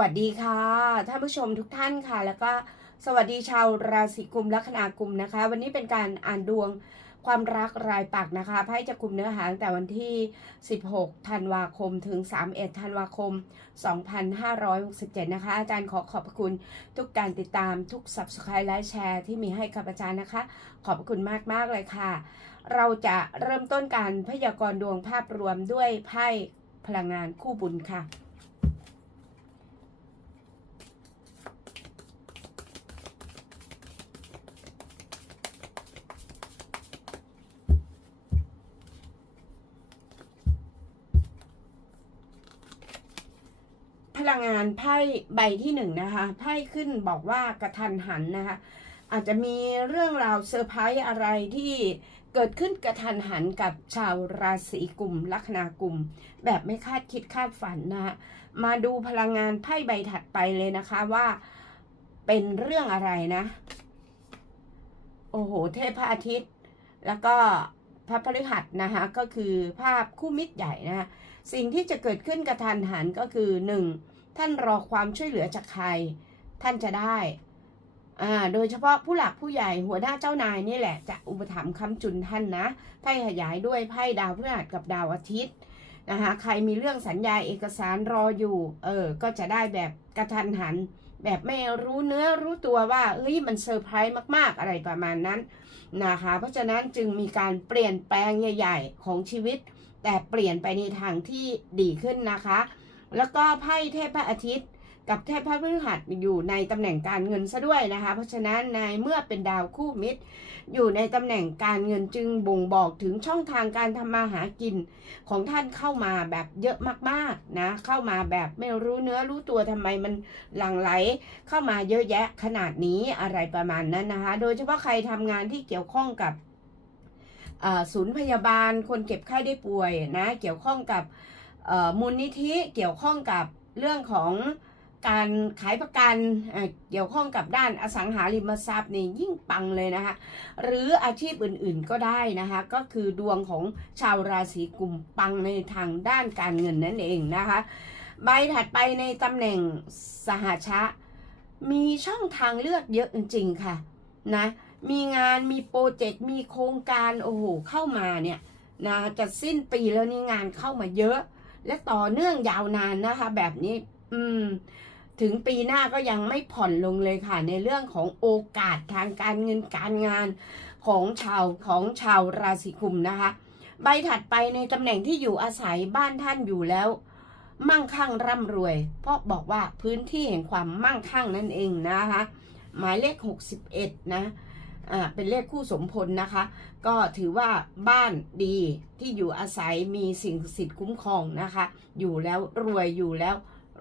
วัสดีค่ะท่านผู้ชมทุกท่านค่ะ แล้วก็สวัสดีชาวราศีกุมลัคนากุมนะคะ วันนี้เป็นการอ่านดวงความรักรายปักนะคะไพ่จะกลุ่มเนื้อหาตั้งแต่วันที่ 16 ธันวาคมถึง 31 ธันวาคม 2567 นะคะ อาจารย์ขอขอบพระคุณทุกการติดตามทุก subscribe และแชร์ที่มีให้กับอาจารย์นะคะ ขอบพระคุณมากมากๆเลยค่ะ เราจะเริ่มต้นการพยากรณ์ดวงภาพรวมด้วยไพ่พลังงานคู่บุญค่ะ พลังงานไพ่ใบที่หนึ่งนะคะไพ่ขึ้นบอกว่ากระทันหันนะคะอาจจะมีเรื่องราวเซอร์ไพรส์อะไรที่เกิดขึ้นกระทันหันกับชาวราศีกลุ่มลัคนากลุ่ม แบบไม่คาดคิดคาดฝันนะคะมาดูพลังงานไพ่ใบถัดไปเลยนะคะว่าเป็นเรื่องอะไรนะ โอ้โห เทพพระอาทิตย์ แล้วก็พระพฤหัสนะคะก็คือภาพคู่มิตรใหญ่นะคะสิ่งที่จะเกิดขึ้นกระทันหันก็คือหนึ่ง ท่านรอความช่วยเหลือจากใคร ท่านจะได้อ่าโดยเฉพาะผู้หลักผู้ใหญ่หัวหน้าเจ้านายนี่แหละ จะอุปถัมภ์ค้ำจุนท่านนะไพ่ขยายด้วยไพ่ดาวพฤหัสกับดาวอาทิตย์นะคะใครมีเรื่องสัญญาเอกสารรออยู่ เออ ก็จะได้แบบกระทันหัน แบบไม่รู้เนื้อรู้ตัวว่าเฮ้ยมันเซอร์ไพรส์มากๆอะไรประมาณนั้นนะคะ เพราะฉะนั้นจึงมีการเปลี่ยนแปลงใหญ่ ๆ ของชีวิต แต่เปลี่ยนไปในทางที่ดีขึ้นนะคะ แล้วก็ไพ่เทพพระอาทิตย์ กับเทพพระพฤหัสอยู่ในตำแหน่งการเงินซะด้วยนะคะ เพราะฉะนั้นในเมื่อเป็นดาวคู่มิตร อยู่ในตำแหน่งการเงินจึงบ่งบอกถึงช่องทางการทำมาหากิน ของท่านเข้ามาแบบเยอะมากๆนะเข้ามาแบบไม่รู้เนื้อรู้ตัวทำไมมันหลั่งไหล เข้ามาเยอะแยะขนาดนี้อะไรประมาณนั้นนะคะ โดยเฉพาะใครทำงานที่เกี่ยวข้องกับศูนย์พยาบาลคนเก็บไข้ได้ป่วยนะเกี่ยวข้องกับ มูลนิธิเกี่ยวข้องกับเรื่องของการขายประกันเกี่ยวข้องกับด้านอสังหาริมทรัพย์นี่ยิ่งปังเลยนะคะ หรืออาชีพอื่นๆก็ได้นะคะ ก็คือดวงของชาวราศีกุมปังในทางด้านการเงินนั่นเองนะคะ ใบถัดไปในตำแหน่งสหชะ มีช่องทางเลือกเยอะจริงๆค่ะนะมีงานมีโปรเจกต์มีโครงการโอ้โหเข้ามาเนี่ยนะจะสิ้นปีแล้วนี่งานเข้ามาเยอะ และต่อเนื่องยาวนานนะคะ แบบนี้ อืม ถึงปีหน้าก็ยังไม่ผ่อนลงเลยค่ะ ในเรื่องของโอกาสทางการเงินการงานของชาวของชาวราศีกุมนะคะ ใบถัดไปในตำแหน่งที่อยู่อาศัยบ้านท่านอยู่แล้ว มั่งคั่งร่ำรวย เพราะบอกว่าพื้นที่แห่งความมั่งคั่งนั่นเองนะคะ หมายเลข 61 นะ อ่าเป็นเลขคู่สมพลนะคะ ก็ถือว่าบ้านดีที่อยู่อาศัยมีสิ่งสิทธิ์คุ้มครองนะคะ อยู่แล้วรวยอยู่แล้ว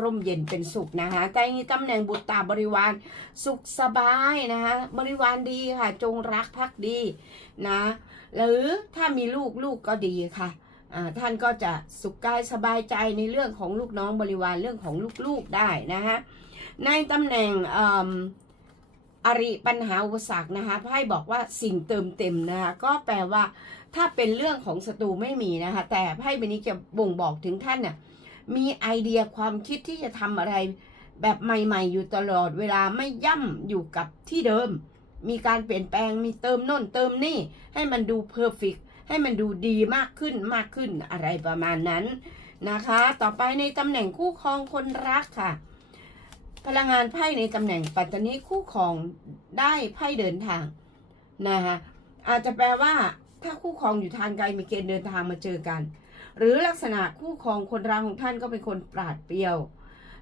ร่มเย็นเป็นสุขนะคะแต่ในตำแหน่งบุตรตาบริวารสุขสบายนะคะบริวารดีค่ะ จงรักภักดีนะหรือถ้ามีลูกลูกก็ดีค่ะท่านก็จะสุขกายสบายใจในเรื่องของลูกน้องบริวารเรื่องของลูกๆได้นะคะในตำแหน่ง อริปัญหาอุปสรรคนะคะไพ่บอกว่าสิ่งเติมเต็มนะคะก็แปลว่า ถ้าเป็นเรื่องของศัตรูไม่มีนะคะ แต่ไพ่ใบนี้จะบ่งบอกถึงท่านเนี่ยมีไอเดียความคิดที่จะทำอะไร แบบใหม่ ๆ อยู่ตลอดเวลาไม่ย่ำอยู่กับที่เดิม มีการเปลี่ยนแปลงมีเติมโน่นเติมนี่ ให้มันดูเพอร์เฟกให้มันดูดีมากขึ้นมากขึ้นอะไรประมาณนั้นนะคะ ต่อไปในตำแหน่งคู่ครองคนรักค่ะ พลังงานไพ่ในตำแหน่งปัตตานีคู่ครองได้ไพ่เดินทางนะคะอาจจะแปลว่า ถ้าคู่ครองอยู่ทางไกลมีเกณฑ์เดินทางมาเจอกัน หรือลักษณะคู่ครองคนรักของท่านก็เป็นคนปราดเปรียว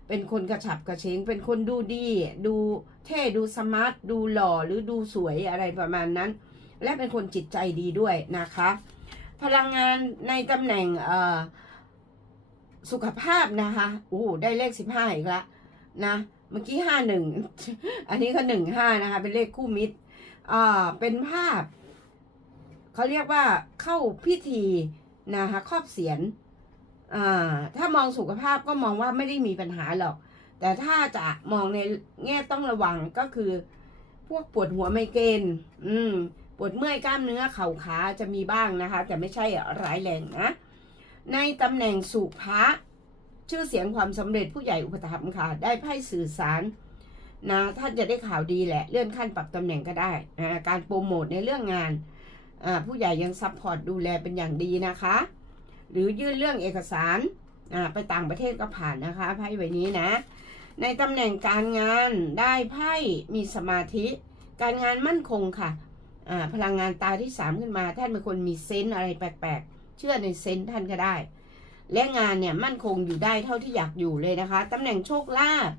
เป็นคนกระฉับกระเฉงเป็นคนดูดี ดูเท่ดูสมาร์ทดูหล่อหรือดูสวยอะไรประมาณนั้น และเป็นคนจิตใจดีด้วยนะคะ พลังงานในตำแหน่งสุขภาพนะคะโอ้ได้เลขสิบห้าอีกละ นะเมื่อกี้ห้าหนึ่งอันนี้ก็หนึ่งห้านะคะ เป็นเลขคู่มิตรอ่าเป็นภาพเขาเรียกว่าเข้าพิธีนะคะครอบเสียนอ่าถ้ามองสุขภาพก็มองว่าไม่ได้มีปัญหาหรอก แต่ถ้าจะมองในแง่ต้องระวังก็คือ พวกปวดหัวไมเกรนอืมปวดเมื่อยกล้ามเนื้อเข่าขาจะมีบ้างนะคะ แต่ไม่ใช่ร้ายแรงนะ ในตำแหน่งสุภะ ชื่อเสียงความสำเร็จผู้ใหญ่อุปถัมภ์ค่ะ ได้ไพ่สื่อสารนะท่านจะได้ข่าวดีแหละ เลื่อนขั้นปรับตำแหน่งก็ได้นะการโปรโมทในเรื่องงาน ผู้ใหญ่ยังซัพพอร์ตดูแลเป็นอย่างดีนะคะ หรือยื่นเรื่องเอกสารไปต่างประเทศก็ผ่านนะคะไพ่ใบนี้นะ ในตำแหน่งการงานได้ไพ่มีสมาธิ การงานมั่นคงค่ะพลังงานตาที่สามขึ้นมา ท่านเป็นคนมีเซนส์อะไรแปลกๆ เชื่อในเซนส์ท่านก็ได้ และงานเนี่ยมั่นคงอยู่ได้เท่าที่อยากอยู่เลยนะคะตำแหน่งโชคลาภ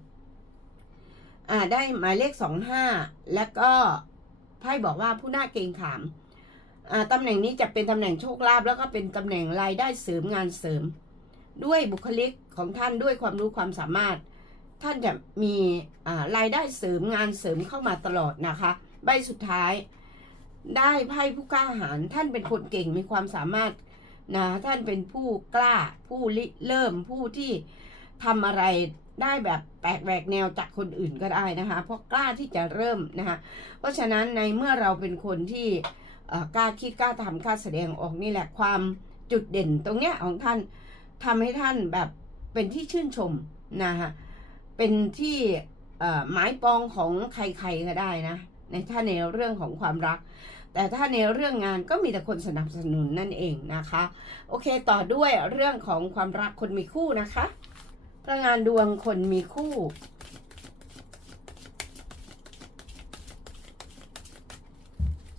อ่าได้หมายเลขสองห้าแล้วก็ไพ่บอกว่าผู้น่าเกรงขามอ่าตำแหน่งนี้จะเป็นตำแหน่งโชคลาภแล้วก็เป็นตำแหน่งรายได้เสริมงานเสริม ด้วยบุคลิกของท่านด้วยความรู้ความสามารถ ท่านจะมีอ่ารายได้เสริมงานเสริมเข้ามาตลอดนะคะ ใบสุดท้าย ได้ไพ่ผู้กล้าหาญท่านเป็นคนเก่งมีความสามารถ นะท่านเป็นผู้กล้าผู้ริเริ่มผู้ที่ทำอะไรได้แบบแปลกแหวกแนวจากคนอื่นก็ได้นะคะ เพราะกล้าที่จะเริ่มนะคะเพราะฉะนั้นในเมื่อเราเป็นคนที่กล้าคิดกล้าทำกล้าแสดงออกนี่แหละความจุดเด่นตรงเนี้ยของท่านทำให้ท่านแบบเป็นที่ชื่นชมนะคะเป็นที่หมายปองของใครๆก็ได้นะในถ้าในเรื่องของความรัก แต่ถ้าในเรื่องงานก็มีแต่คนสนับสนุนนั่นเองนะคะ โอเคต่อด้วยเรื่องของความรักคนมีคู่นะคะพลังงานดวงคนมีคู่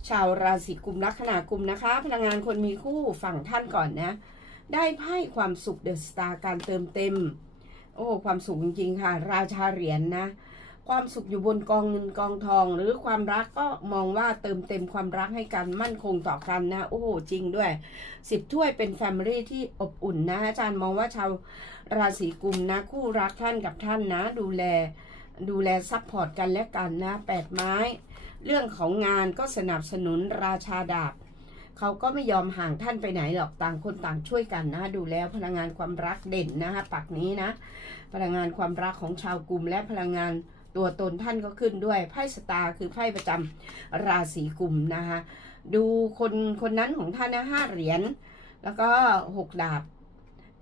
ชาวราศีกุมลัคนากุมนะคะ พลังงานคนมีคู่ฝั่งท่านก่อนนะ ได้ไพ่ความสุขเดอะสตาร์การเติมเต็ม โอ้ ความสุขจริงๆค่ะ ราชาเหรียญนนะ ความสุขอยู่บนกองเงินกองทอง หรือความรักก็มองว่าเติมเต็มความรักให้กันมั่นคงต่อกันนะ โอ้โห จริงด้วยสิบถ้วยเป็นแฟมิลี่ที่อบอุ่นนะ อาจารย์มองว่าชาวราศีกุมนะ คู่รักท่านกับท่านนะ ดูแลดูแลซัพพอร์ตกันและกันนะแปดไม้ เรื่องของงานก็สนับสนุนราชาดาบเขาก็ไม่ยอมห่างท่านไปไหนหรอกต่างคนต่างช่วยกันนะ ดูแล้วพลังงานความรักเด่นนะคะปักนี้นะ พลังงานความรักของชาวกลุ่มและพลังงาน ตัวตนท่านก็ขึ้นด้วยไพ่สตาร์คือไพ่ประจำราศีกุมนะคะดูคนคนนั้นของท่านนะห้าเหรียญแล้วก็หกดาบ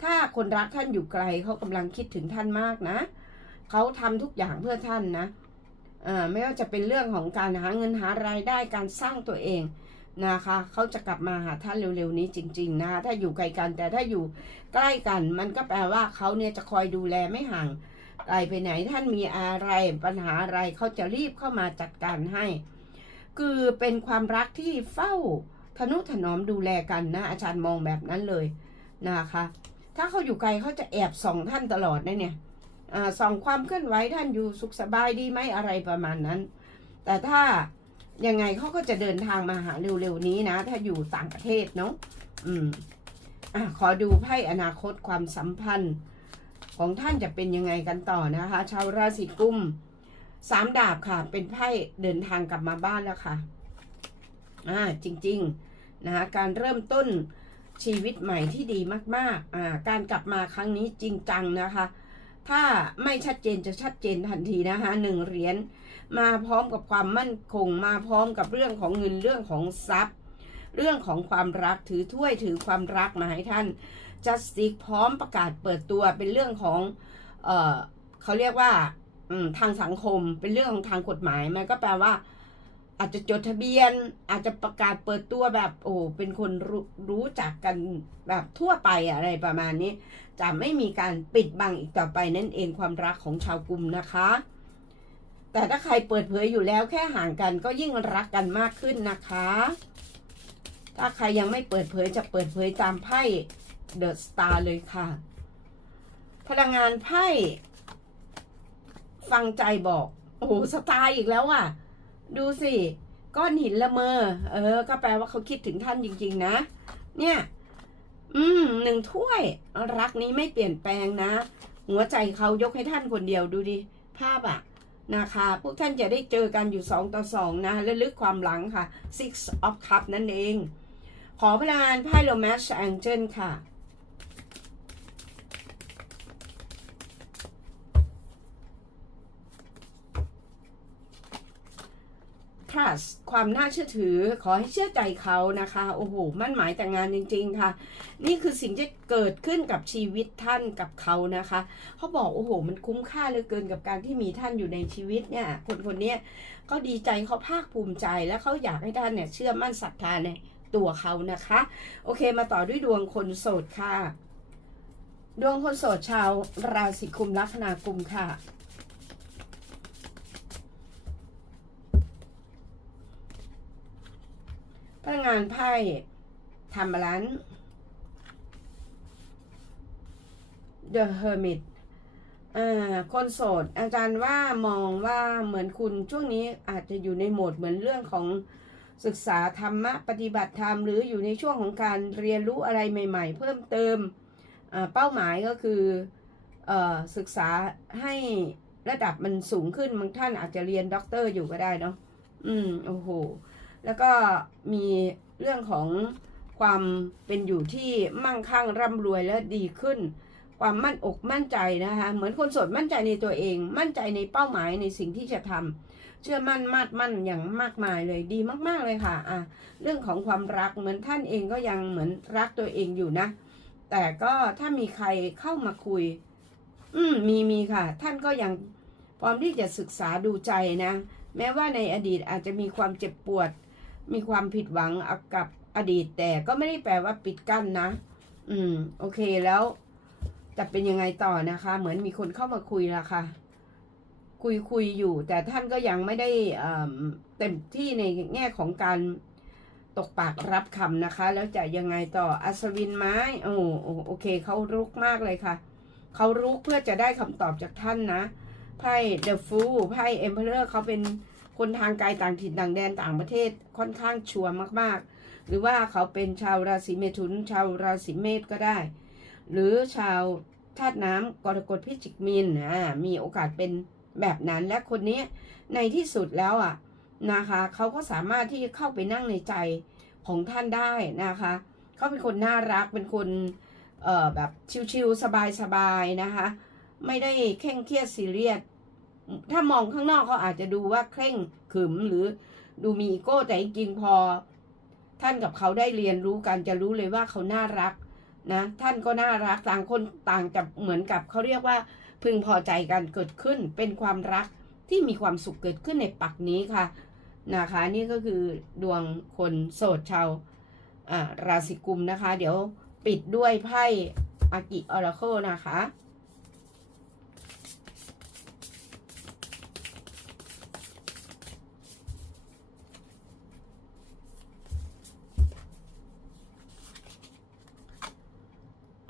ถ้าคนรักท่านอยู่ไกลเขากำลังคิดถึงท่านมากนะเขาทำทุกอย่างเพื่อท่านนะอ่าไม่ว่าจะเป็นเรื่องของการหาเงินหารายได้การสร้างตัวเองนะคะเขาจะกลับมาหาท่านเร็วๆนี้จริง ๆ นะคะถ้าอยู่ไกลกันแต่ถ้าอยู่ใกล้กัน มันก็แปลว่าเขาเนี่ยจะคอยดูแลไม่ห่าง ไกลไปไหนท่านมีอะไรปัญหาอะไรเขาจะรีบเข้ามาจัดการให้ คือเป็นความรักที่เฝ้าทนุถนอมดูแลกันนะ อาจารย์มองแบบนั้นเลยนะคะ ถ้าเขาอยู่ไกลเขาจะแอบส่องท่านตลอดนะเนี่ยส่องความเคลื่อนไหวท่านอยู่สุขสบายดีไหมอะไรประมาณนั้น แต่ถ้ายังไงเขาก็จะเดินทางมาหาเร็วๆนี้นะ ถ้าอยู่ต่างประเทศเนาะอืมอะขอดูไพ่อนาคตความสัมพันธ์ ของท่านจะเป็นยังไงกันต่อนะคะ ชาวราศีกุมสามดาบค่ะ เป็นไพ่เดินทางกลับมาบ้านแล้วค่ะอ่าจริงๆนะคะการเริ่มต้นชีวิตใหม่ที่ดีมากๆอ่าการกลับมาครั้งนี้จริงจังนะคะ ถ้าไม่ชัดเจนจะชัดเจนทันทีนะคะหนึ่งเหรียญมาพร้อมกับความมั่นคง มาพร้อมกับเรื่องของเงินเรื่องของทรัพย์ เรื่องของความรักถือถ้วยถือความรักมาให้ท่าน จัสติกพร้อมประกาศเปิดตัวเป็นเรื่องของเออเขาเรียกว่าทางสังคมเป็นเรื่องของทางกฎหมายมันก็แปลว่า อาจจะจดทะเบียน อาจจะประกาศเปิดตัวแบบ โอ้เป็นคนรู้รู้จักกันแบบทั่วไปอะไรประมาณนี้ จะไม่มีการปิดบังอีกต่อไปนั่นเองความรักของชาวกลุ่มนะคะ แต่ถ้าใครเปิดเผยอยู่แล้วแค่ห่างกันก็ยิ่งรักกันมากขึ้นนะคะ ถ้าใครยังไม่เปิดเผยจะเปิดเผยตามไพ่ เดอะสตาร์เลยค่ะ พลังงานไพ่ฟังใจบอก โอ้โหสตาร์อีกแล้วอะ ดูสิก้อนหินละเมอ เออ ก็แปลว่าเขาคิดถึงท่านจริง ๆ นะ เนี่ย อืมหนึ่งถ้วย รักนี้ไม่เปลี่ยนแปลงนะ หัวใจเขายกให้ท่านคนเดียวดูดิภาพอะนะคะ พวกท่านจะได้เจอกันอยู่สองต่อสองนะและลึกความหลังค่ะ six of cup นั่นเอง ขอพลังงานไพ่โรแมชแองเจิลค่ะ trust ความน่าเชื่อถือ ขอให้เชื่อใจเขานะคะ โอ้โห มั่นหมายแต่งงานจริง ๆ ค่ะ นี่คือสิ่งที่เกิดขึ้นกับชีวิตท่านกับเขานะคะ เขาบอก โอ้โห มันคุ้มค่าเหลือเกินกับการที่มีท่านอยู่ในชีวิตเนี่ย คนคนนี้เขาดีใจเขาภาคภูมิใจ และเขาอยากให้ท่านเนี่ย เชื่อมั่นศรัทธาในตัวเขานะคะ โอเค มาต่อด้วยดวงคนโสดค่ะ ดวงคนโสดชาวราศีกุมลัคนากุมค่ะ พนักงานไพ่ทำบาลานซ์ The Hermit อ่าคนโสด อาจารย์ว่ามองว่าเหมือนคุณช่วงนี้อาจจะอยู่ในโหมดเหมือนเรื่องของศึกษาธรรมะปฏิบัติธรรมหรืออยู่ในช่วงของการเรียนรู้อะไรใหม่ ๆ เพิ่มเติมเป้าหมายก็คืออศึกษาให้ระดับมันสูงขึ้นบางท่านอาจจะเรียนด็อกเตอร์อยู่ก็ได้เนาะอืมโอ้โห แล้วก็มี เรื่องของความเป็นอยู่ที่มั่งคั่งร่ำรวยและดีขึ้น ความมั่นอกมั่นใจนะคะเหมือนคนสดมั่นใจในตัวเอง มั่นใจในเป้าหมายในสิ่งที่จะทำเชื่อมั่นมาดมั่นอย่างมากมายเลยดีมาก ๆเลยค่ะอะ เรื่องของความรักเหมือนท่านเองก็ยังเหมือนรักตัวเองอยู่นะ แต่ก็ถ้ามีใครเข้ามาคุย อืมมีมีค่ะ ท่านก็ยังพร้อมที่จะศึกษาดูใจนะ แม้ว่าในอดีตอาจจะมีความเจ็บปวด มีความผิดหวังกับอดีต แต่ก็ไม่ได้แปลว่าปิดกั้นนะ อืม โอเคแล้วจะเป็นยังไงต่อนะคะ เหมือนมีคนเข้ามาคุยละค่ะ คุยคุยอยู่ แต่ท่านก็ยังไม่ได้เต็มที่ในแง่ของการตกปากรับคำนะคะ แล้วจะยังไงต่ออัศวินไม้โอ้โอเคเขารุกมากเลยค่ะเขารุกเพื่อจะได้คำตอบจากท่านนะไพ่เดอะฟูไพ่เอ็มเพอเรอร์เขาเป็น คนทางไกลต่างถิ่นต่างแดนต่างประเทศค่อนข้างชัวร์มาก ๆ หรือว่าเขาเป็นชาวราศีเมถุน ชาวราศีเมษก็ได้ หรือชาวธาตุน้ำกรกฎพิจิกมีนอ่ามีโอกาสเป็นแบบนั้นและคนนี้ในที่สุดแล้วอะนะคะเขาก็สามารถที่จะเข้าไปนั่งในใจของท่านได้นะคะเขาเป็นคนน่ารักเป็นคนเอ่อแบบชิวๆสบายๆนะคะ ไม่ได้เคร่งเครียดซีเรียส ถ้ามองข้างนอกเขาอาจจะดูว่าเคร่งขรึมหรือดูมีอีโก้แต่จริงพอ ท่านกับเขาได้เรียนรู้กันจะรู้เลยว่าเขาน่ารักนะท่านก็น่ารักต่างคนต่างกับเหมือนกับเขาเรียกว่า พึงพอใจกันเกิดขึ้นเป็นความรักที่มีความสุขเกิดขึ้นในปักนี้ค่ะนะคะ นี่ก็คือดวงคนโสดชาวราศีกุมนะคะ เดี๋ยวปิดด้วยไพ่อากิออราโคนะคะ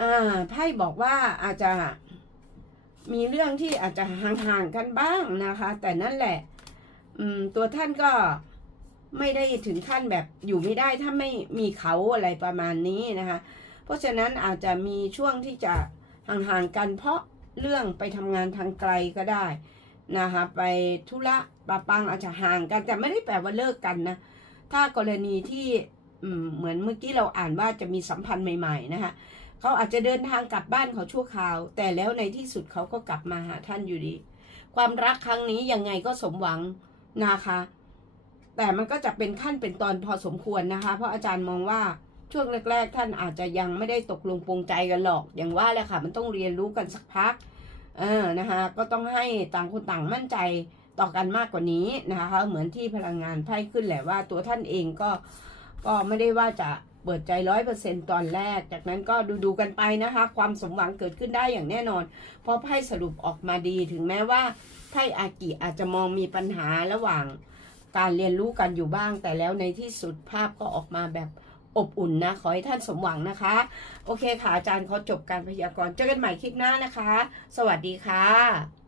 อ่าไพ่บอกว่าอาจจะมีเรื่องที่อาจจะห่างๆกันบ้างนะคะ แต่นั่นแหละ อืม ตัวท่านก็ไม่ได้ถึงขั้นแบบอยู่ไม่ได้ถ้าไม่มีเขาอะไรประมาณนี้นะคะ เพราะฉะนั้นอาจจะมีช่วงที่จะห่างๆกันเพราะเรื่องไปทำงานทางไกลก็ได้นะคะ ไปธุระปะปังอาจจะห่างกันแต่ไม่ได้แปลว่าเลิกกันนะ ถ้ากรณีที่เหมือนเมื่อกี้เราอ่านว่าจะมีสัมพันธ์ใหม่ ๆ นะคะ เขาอาจจะเดินทางกลับบ้านเขาชั่วคราว แต่แล้วในที่สุดเขาก็กลับมาหาท่านอยู่ดี ความรักครั้งนี้ยังไงก็สมหวังนะคะ แต่มันก็จะเป็นขั้นเป็นตอนพอสมควรนะคะ เพราะอาจารย์มองว่าช่วงแรก ๆ ท่านอาจจะยังไม่ได้ตกลงปรงใจกันหรอก อย่างว่าแหละค่ะ มันต้องเรียนรู้กันสักพัก เออนะคะ ก็ต้องให้ต่างคนต่างมั่นใจต่อกันมากกว่านี้นะคะ เหมือนที่พลังงานไพ่ขึ้นแหละว่าตัวท่านเองก็ก็ไม่ได้ว่าจะ เปิดใจร้อยเปอร์เซ็นตอนแรก จากนั้นก็ดูดูกันไปนะคะ ความสมหวังเกิดขึ้นได้อย่างแน่นอน เพราะไพ่สรุปออกมาดีถึงแม้ว่าไพ่อากิอาจจะมองมีปัญหาระหว่างการเรียนรู้กันอยู่บ้าง แต่แล้วในที่สุดภาพก็ออกมาแบบอบอุ่นนะ ขอให้ท่านสมหวังนะคะ โอเคค่ะอาจารย์ขอจบการพยากรณ์เจอกันใหม่คลิปหน้านะคะ สวัสดีค่ะ